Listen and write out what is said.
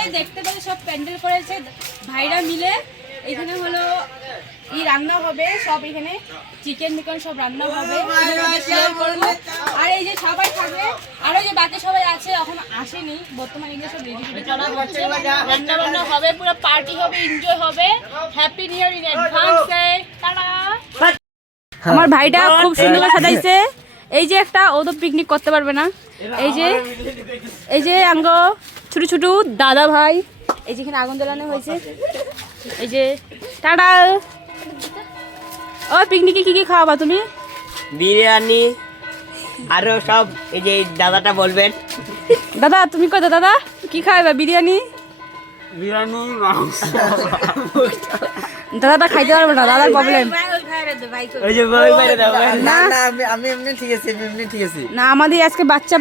যে দেখতে পেলে সব প্যান্ডেল করেছে ভাইরা মিলে। এখানে হলো রান্না হবে সব, এখানে চিকেন মিকেন সব রান্না হবে, শেয়ার করবো। আর এই যে সবাই থাকবে, আর ওই যে বাকি সবাই আছে এখন আসেনি বর্তমানে, এগুলো সব রেডি করা হচ্ছে, রান্না বান্না হবে, পুরো পার্টি হবে, এনজয় হবে। Happy new year in advance. Tata. আমার ভাইটা খুব সুন্দর করে সাজাইছে। এই যে একটা, ও তো পিকনিক করতে পারবে না। এই যে আঙ্গ ছোট ছোট দাদা ভাই, এই যেখানে আগুন জ্বালানো হয়েছে। এই যে টাটা। ও পিকনিকে কি কি খাওয়াবা তুমি? বিরিয়ানি আরো সব। এই যে দাদাটা বলবেন। দাদা তুমি কত দাদা কি খাওয়াবা? বিরিয়ানি দাদাটা খাইতে পারবে না, দাদার প্রবলেম। ওই যে না না আমি এমনি ঠিক আছে, না আমাদের আজকে বাচ্চা